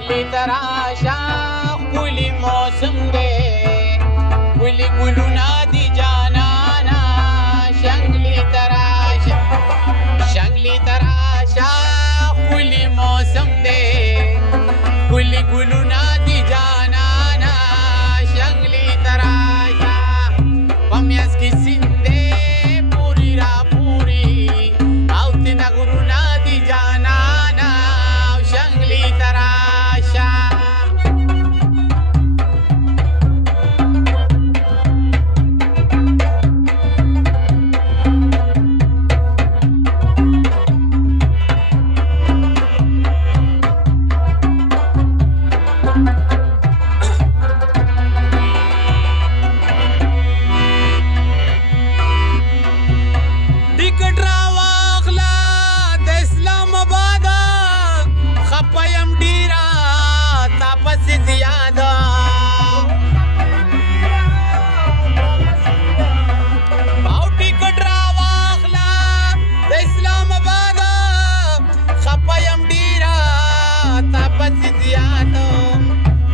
شنگلی تراشا ښکلي موسم دی ښکلي ګلونه دي جانانه شنگلی تراشا ښکلي موسم دی ښکلي ګلونه دي جانانه شنگلی تراشا په میاس کې سیند دی پوري را پوري او تنه غرونه دي جانانه شنگلی تراشا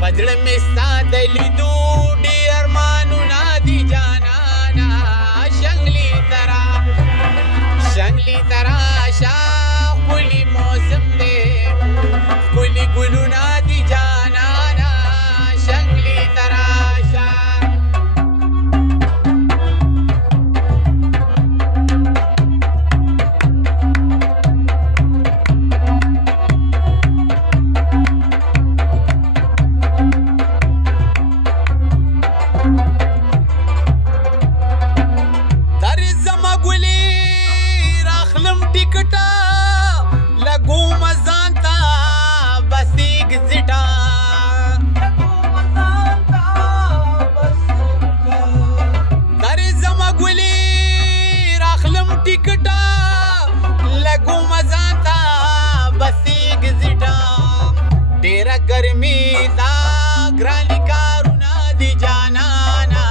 پزړه مې ستا د لیدو ډېر ارمانونه دي جانانه شنگلی تراشا ښکلي موسم دی ښکلي ګلونه دي جانانه شنگلی تراشا गर्मी दा ग्रानी कारुना दी जानाना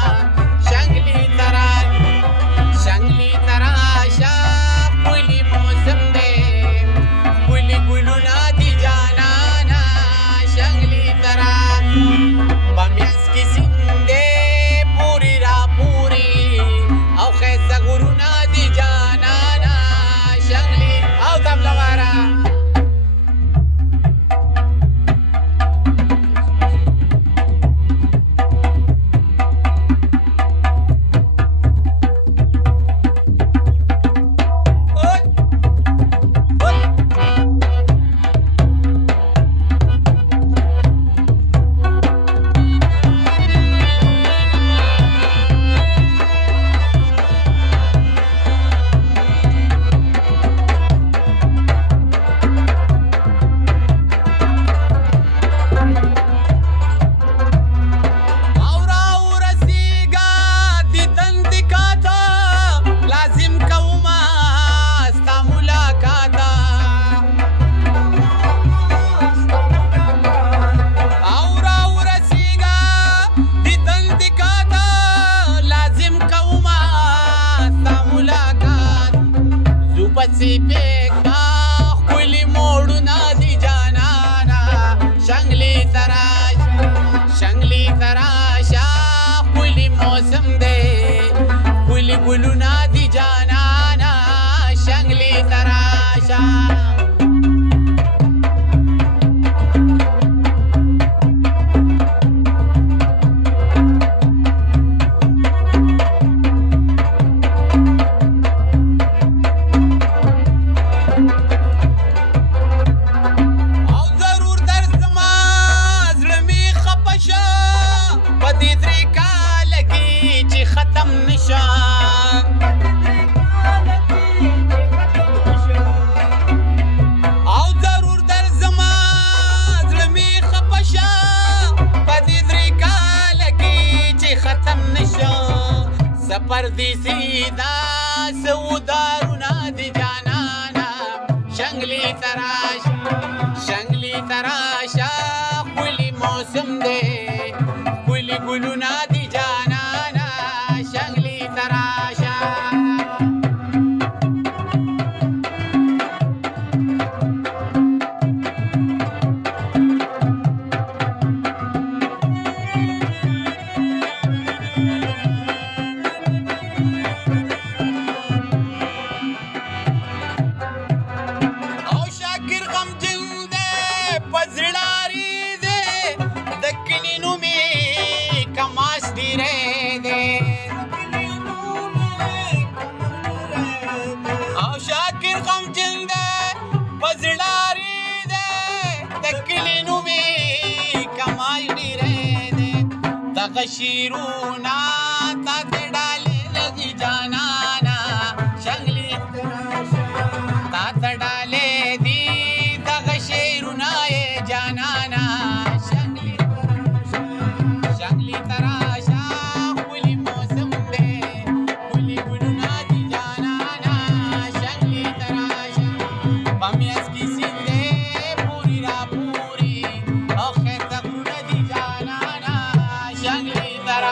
शंगली तराशा ښکلي موسم دی ښکلي ګلونه دي جانانا شنگلی تراشا په میاس کې سیند دی پوري را پوري او ښایسته غرونه دي جانانا شنگلی او تبله واره ښکلي موړونه دي جانانه شنگلی تراشا ښکلي موسم دی ښکلي ګلونه دي جانانه شنگلی تراشا پردیسی دا سودارونه دي جانانه شنگلی تراشا ښکلي موسم دی ښکلي ګلونه دي جانانه شنگلی تراشا تغشيرونا تاتدالي لغي جانانا شغلي تاتدالي دي تغشيرونا يا جانانا شغلي تراشا كل موسم دي كل بدنا دي جانانا شغلي تراشا بمياس کی سندے پوری را پوری اخر تک ندی جانانا شغلي ترا